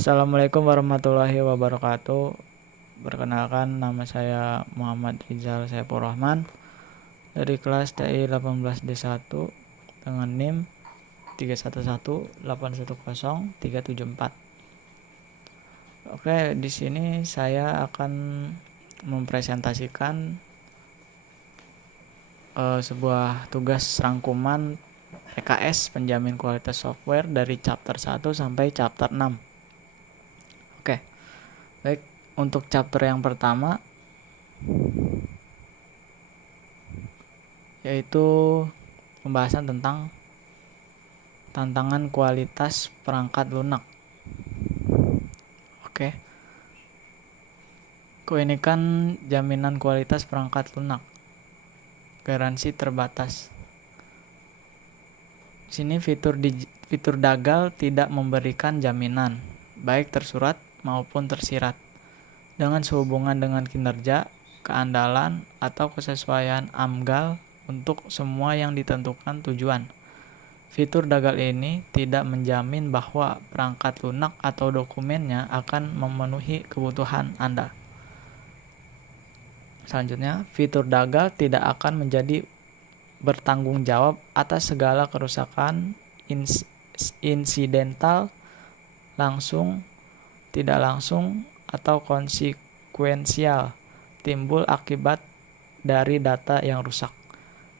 Assalamualaikum warahmatullahi wabarakatuh. Perkenalkan, nama saya Muhammad Rizal Saifur Rahman dari kelas TI 18D1 dengan NIM 311810374. Oke, di sini saya akan mempresentasikan sebuah tugas rangkuman PKS penjamin kualitas software dari chapter 1 sampai chapter 6. Oke. Baik, untuk chapter yang pertama yaitu pembahasan tentang tantangan kualitas perangkat lunak. Oke. Keunikan jaminan kualitas perangkat lunak. Garansi terbatas. Di sini fitur dagal tidak memberikan jaminan, baik tersurat maupun tersirat, dengan sehubungan dengan kinerja, keandalan, atau kesesuaian AMGAL untuk semua yang ditentukan tujuan. Fitur dagal ini tidak menjamin bahwa perangkat lunak atau dokumennya akan memenuhi kebutuhan Anda. Selanjutnya, fitur dagal tidak akan menjadi bertanggung jawab atas segala kerusakan insidental, langsung, tidak langsung, atau konsekuensial timbul akibat dari data yang rusak,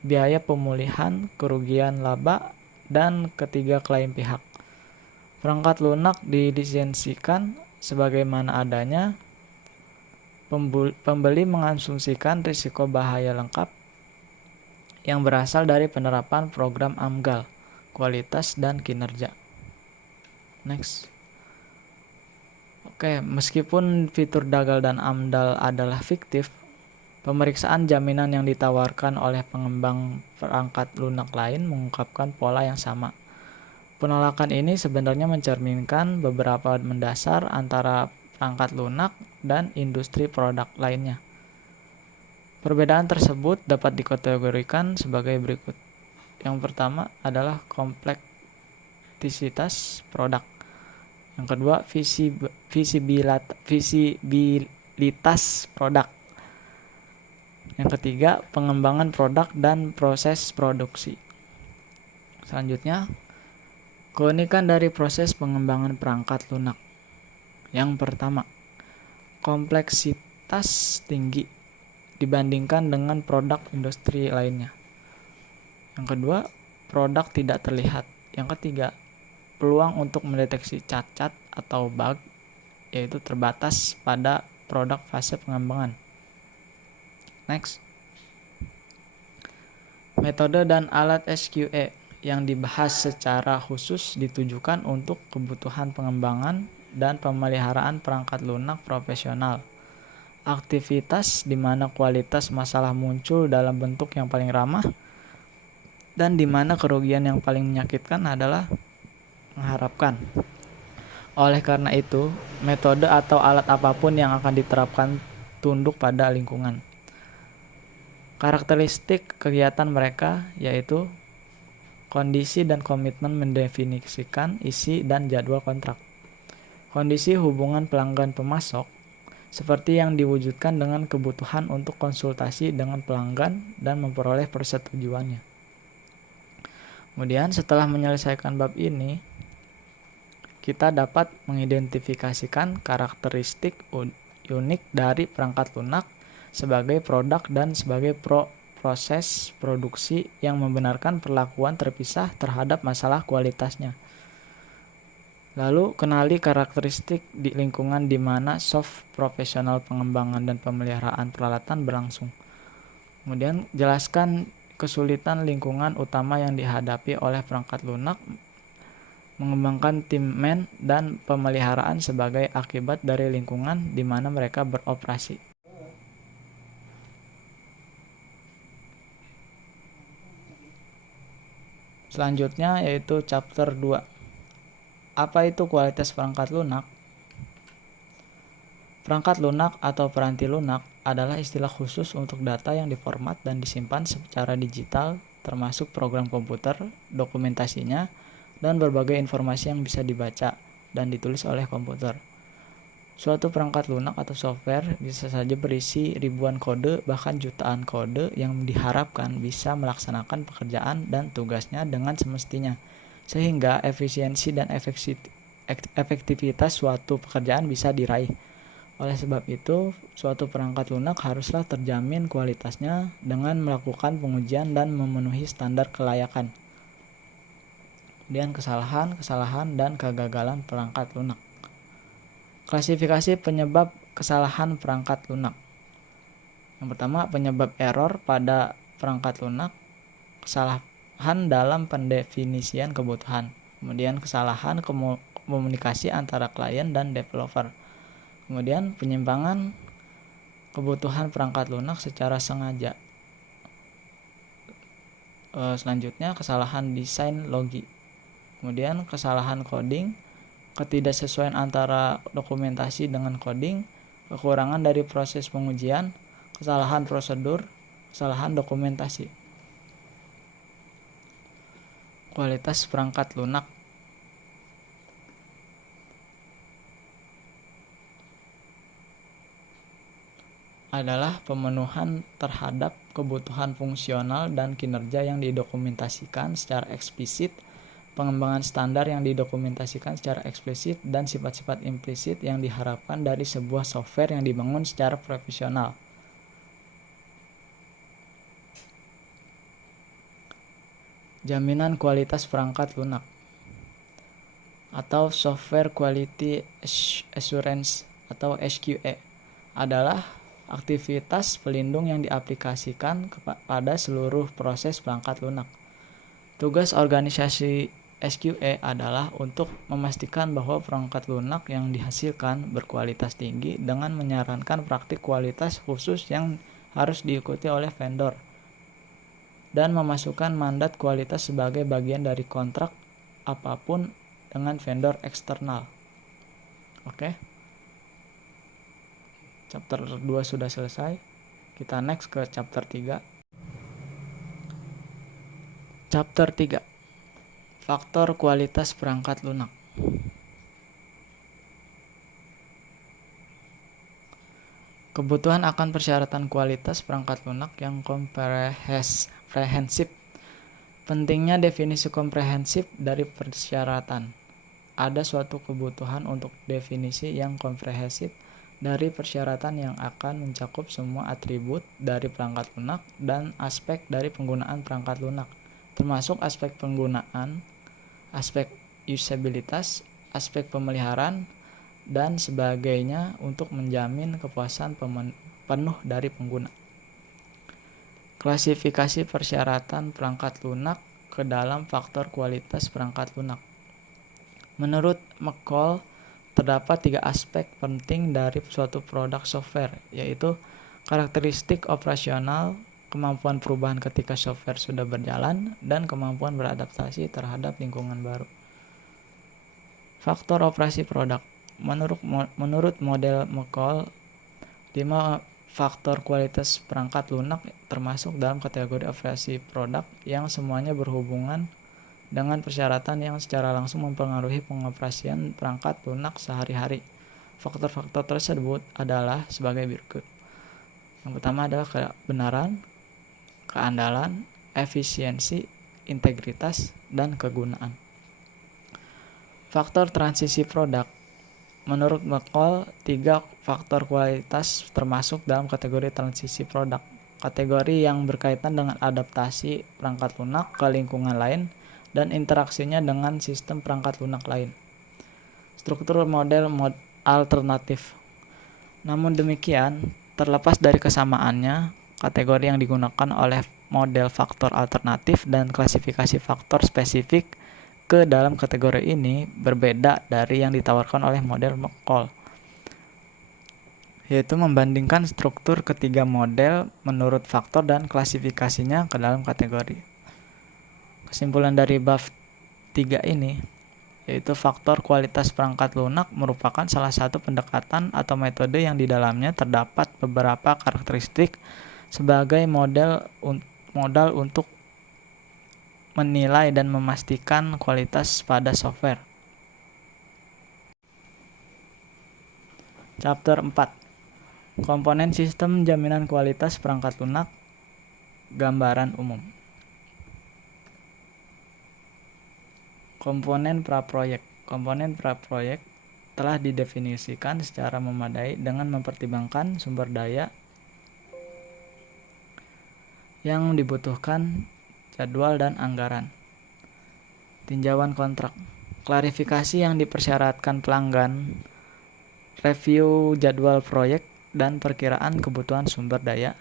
biaya pemulihan, kerugian laba, dan ketiga klaim pihak. Perangkat lunak dilisensikan sebagaimana adanya. Pembeli mengasumsikan risiko bahaya lengkap yang berasal dari penerapan program AMGAL, kualitas dan kinerja. Next. Oke, meskipun fitur dagal dan AMDAL adalah fiktif, pemeriksaan jaminan yang ditawarkan oleh pengembang perangkat lunak lain mengungkapkan pola yang sama. Penolakan ini sebenarnya mencerminkan beberapa mendasar antara perangkat lunak dan industri produk lainnya. Perbedaan tersebut dapat dikategorikan sebagai berikut. Yang pertama adalah kompleksitas produk. Yang kedua, visibilitas produk. Yang ketiga, pengembangan produk dan proses produksi. Selanjutnya, keunikan dari proses pengembangan perangkat lunak. Yang pertama, kompleksitas tinggi dibandingkan dengan produk industri lainnya. Yang kedua, produk tidak terlihat. Yang ketiga, peluang untuk mendeteksi cacat atau bug yaitu terbatas pada produk fase pengembangan. Next. Metode dan alat SQE yang dibahas secara khusus ditujukan untuk kebutuhan pengembangan dan pemeliharaan perangkat lunak profesional. Aktivitas di mana kualitas masalah muncul dalam bentuk yang paling ramah dan di mana kerugian yang paling menyakitkan adalah mengharapkan. Oleh karena itu, metode atau alat apapun yang akan diterapkan tunduk pada lingkungan. Karakteristik kegiatan mereka yaitu kondisi dan komitmen mendefinisikan isi dan jadwal kontrak. Kondisi hubungan pelanggan pemasok seperti yang diwujudkan dengan kebutuhan untuk konsultasi dengan pelanggan dan memperoleh persetujuannya. Kemudian setelah menyelesaikan bab ini, kita dapat mengidentifikasikan karakteristik unik dari perangkat lunak sebagai produk dan sebagai proses produksi yang membenarkan perlakuan terpisah terhadap masalah kualitasnya. Lalu, kenali karakteristik di lingkungan di mana soft profesional pengembangan dan pemeliharaan peralatan berlangsung. Kemudian, jelaskan kesulitan lingkungan utama yang dihadapi oleh perangkat lunak mengembangkan tim man dan pemeliharaan sebagai akibat dari lingkungan di mana mereka beroperasi. Selanjutnya yaitu chapter 2. Apa itu kualitas perangkat lunak? Perangkat lunak atau peranti lunak adalah istilah khusus untuk data yang diformat dan disimpan secara digital, termasuk program komputer, dokumentasinya, dan berbagai informasi yang bisa dibaca, dan ditulis oleh komputer. Suatu perangkat lunak atau software bisa saja berisi ribuan kode, bahkan jutaan kode yang diharapkan bisa melaksanakan pekerjaan dan tugasnya dengan semestinya, sehingga efisiensi dan efektivitas suatu pekerjaan bisa diraih. Oleh sebab itu, suatu perangkat lunak haruslah terjamin kualitasnya dengan melakukan pengujian dan memenuhi standar kelayakan. Kemudian kesalahan dan kegagalan perangkat lunak. Klasifikasi penyebab kesalahan perangkat lunak. Yang pertama, penyebab error pada perangkat lunak, kesalahan dalam pendefinisian kebutuhan. Kemudian kesalahan komunikasi antara klien dan developer. Kemudian penyimpangan kebutuhan perangkat lunak secara sengaja. Selanjutnya kesalahan desain logi. Kemudian kesalahan coding, ketidaksesuaian antara dokumentasi dengan coding, kekurangan dari proses pengujian, kesalahan prosedur, kesalahan dokumentasi. Kualitas perangkat lunak. Adalah pemenuhan terhadap kebutuhan fungsional dan kinerja yang didokumentasikan secara eksplisit, pengembangan standar yang didokumentasikan secara eksplisit, dan sifat-sifat implisit yang diharapkan dari sebuah software yang dibangun secara profesional. Jaminan kualitas perangkat lunak atau Software Quality Assurance atau SQA adalah aktivitas pelindung yang diaplikasikan kepada seluruh proses perangkat lunak. Tugas organisasi SQA adalah untuk memastikan bahwa perangkat lunak yang dihasilkan berkualitas tinggi dengan menyarankan praktik kualitas khusus yang harus diikuti oleh vendor dan memasukkan mandat kualitas sebagai bagian dari kontrak apapun dengan vendor eksternal. Oke. Chapter 2 sudah selesai. Kita next ke chapter 3. Chapter 3. Faktor kualitas perangkat lunak. Kebutuhan akan persyaratan kualitas perangkat lunak yang komprehensif. Pentingnya definisi komprehensif dari persyaratan. Ada suatu kebutuhan untuk definisi yang komprehensif dari persyaratan yang akan mencakup semua atribut dari perangkat lunak dan aspek dari penggunaan perangkat lunak, termasuk aspek penggunaan, aspek usabilitas, aspek pemeliharaan, dan sebagainya untuk menjamin kepuasan penuh dari pengguna. Klasifikasi persyaratan perangkat lunak ke dalam faktor kualitas perangkat lunak. Menurut McCall, terdapat 3 aspek penting dari suatu produk software, yaitu karakteristik operasional, kemampuan perubahan ketika software sudah berjalan, dan kemampuan beradaptasi terhadap lingkungan baru. Faktor operasi produk. Menurut model McCall, 5 faktor kualitas perangkat lunak termasuk dalam kategori operasi produk yang semuanya berhubungan dengan persyaratan yang secara langsung mempengaruhi pengoperasian perangkat lunak sehari-hari. Faktor-faktor tersebut adalah sebagai berikut. Yang pertama adalah kebenaran, keandalan, efisiensi, integritas, dan kegunaan. Faktor transisi produk. Menurut McCall, 3 faktor kualitas termasuk dalam kategori transisi produk. Kategori yang berkaitan dengan adaptasi perangkat lunak ke lingkungan lain dan interaksinya dengan sistem perangkat lunak lain. Struktur model alternatif. Namun demikian, terlepas dari kesamaannya, kategori yang digunakan oleh model faktor alternatif dan klasifikasi faktor spesifik ke dalam kategori ini berbeda dari yang ditawarkan oleh model McCall, yaitu membandingkan struktur ketiga model menurut faktor dan klasifikasinya ke dalam kategori. Kesimpulan dari bab 3 ini yaitu faktor kualitas perangkat lunak merupakan salah satu pendekatan atau metode yang di dalamnya terdapat beberapa karakteristik sebagai modal untuk menilai dan memastikan kualitas pada software. Chapter 4. Komponen sistem jaminan kualitas perangkat lunak. Gambaran umum. Komponen praproyek. Komponen praproyek telah didefinisikan secara memadai dengan mempertimbangkan sumber daya yang dibutuhkan, jadwal dan anggaran. Tinjauan kontrak. Klarifikasi yang dipersyaratkan pelanggan, review jadwal proyek dan perkiraan kebutuhan sumber daya,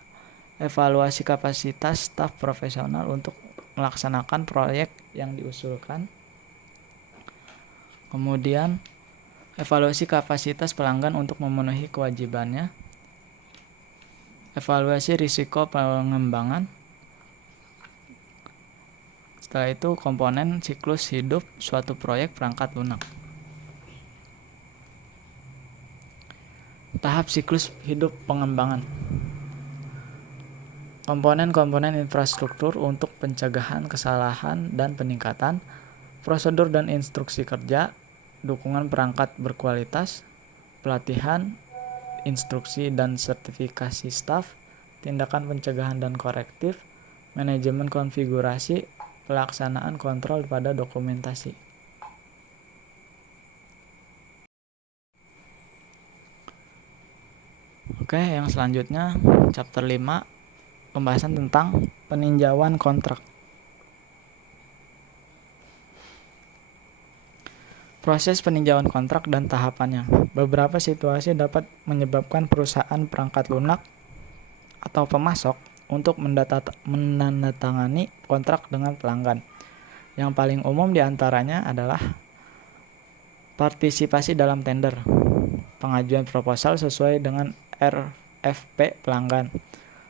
evaluasi kapasitas staf profesional untuk melaksanakan proyek yang diusulkan. Kemudian, evaluasi kapasitas pelanggan untuk memenuhi kewajibannya, evaluasi risiko pengembangan. Setelah itu, komponen siklus hidup suatu proyek perangkat lunak. Tahap siklus hidup pengembangan. Komponen-komponen infrastruktur untuk pencegahan kesalahan dan peningkatan, prosedur dan instruksi kerja, dukungan perangkat berkualitas, pelatihan, instruksi dan sertifikasi staf, tindakan pencegahan dan korektif, manajemen konfigurasi, pelaksanaan kontrol pada dokumentasi. Oke, yang selanjutnya chapter 5, pembahasan tentang peninjauan kontrak. Proses peninjauan kontrak dan tahapannya. Beberapa situasi dapat menyebabkan perusahaan perangkat lunak atau pemasok untuk menandatangani kontrak dengan pelanggan. Yang paling umum diantaranya adalah partisipasi dalam tender, pengajuan proposal sesuai dengan RFP pelanggan,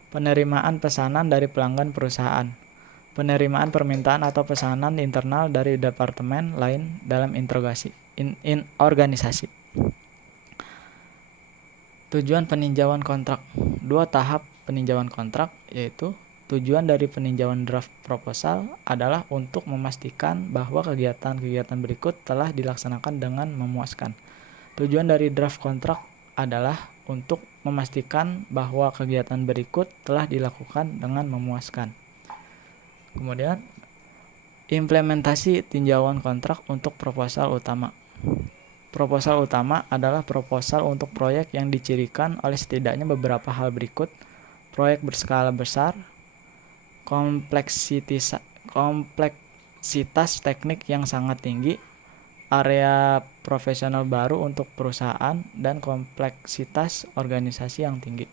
penerimaan pesanan dari pelanggan perusahaan, penerimaan permintaan atau pesanan internal dari departemen lain dalam organisasi. Tujuan peninjauan kontrak. 2 tahap peninjauan kontrak, yaitu tujuan dari peninjauan draft proposal adalah untuk memastikan bahwa kegiatan-kegiatan berikut telah dilaksanakan dengan memuaskan. Tujuan dari draft kontrak adalah untuk memastikan bahwa kegiatan berikut telah dilakukan dengan memuaskan. Kemudian, implementasi tinjauan kontrak untuk proposal utama. Proposal utama adalah proposal untuk proyek yang dicirikan oleh setidaknya beberapa hal berikut: proyek berskala besar, kompleksitas teknik yang sangat tinggi, area profesional baru untuk perusahaan, dan kompleksitas organisasi yang tinggi.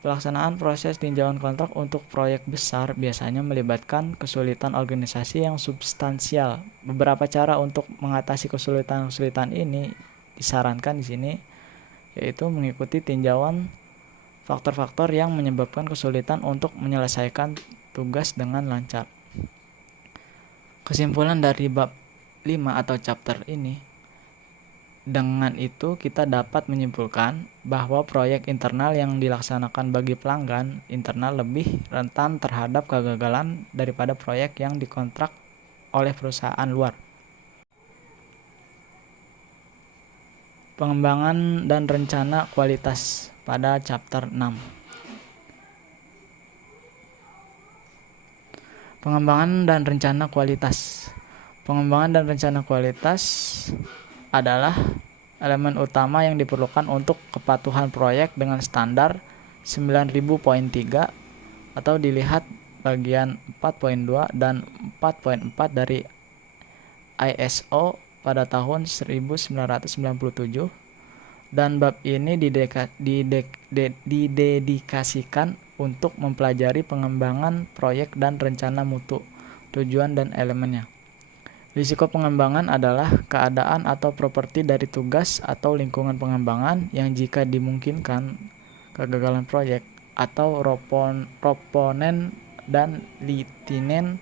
Pelaksanaan proses tinjauan kontrak untuk proyek besar biasanya melibatkan kesulitan organisasi yang substansial. Beberapa cara untuk mengatasi kesulitan-kesulitan ini disarankan di sini, yaitu mengikuti tinjauan faktor-faktor yang menyebabkan kesulitan untuk menyelesaikan tugas dengan lancar. Kesimpulan dari bab 5 atau chapter ini, dengan itu kita dapat menyimpulkan bahwa proyek internal yang dilaksanakan bagi pelanggan internal lebih rentan terhadap kegagalan daripada proyek yang dikontrak oleh perusahaan luar. Pengembangan dan rencana kualitas pada chapter 6. Pengembangan dan rencana kualitas. Pengembangan dan rencana kualitas adalah elemen utama yang diperlukan untuk kepatuhan proyek dengan standar 9000.3 atau dilihat bagian 4.2 dan 4.4 dari ISO pada tahun 1997, dan bab ini didedikasikan untuk mempelajari pengembangan proyek dan rencana mutu, tujuan dan elemennya. Risiko pengembangan adalah keadaan atau properti dari tugas atau lingkungan pengembangan yang jika dimungkinkan kegagalan proyek atau Roponen dan Litinen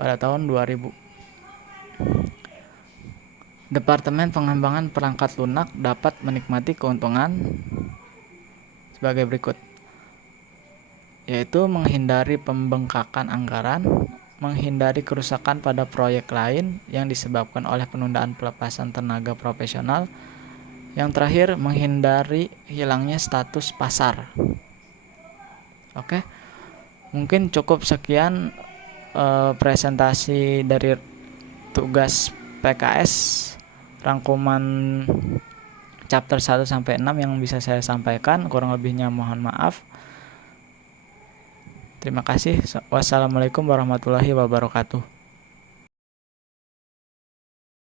pada tahun 2000. Departemen Pengembangan Perangkat Lunak dapat menikmati keuntungan sebagai berikut, yaitu menghindari pembengkakan anggaran, menghindari kerusakan pada proyek lain yang disebabkan oleh penundaan pelepasan tenaga profesional, Yang terakhir, menghindari hilangnya status pasar. Oke, mungkin cukup sekian presentasi dari tugas PKS rangkuman chapter 1 sampai 6 yang bisa saya sampaikan. Kurang lebihnya mohon maaf. Terima kasih. Wassalamualaikum warahmatullahi wabarakatuh.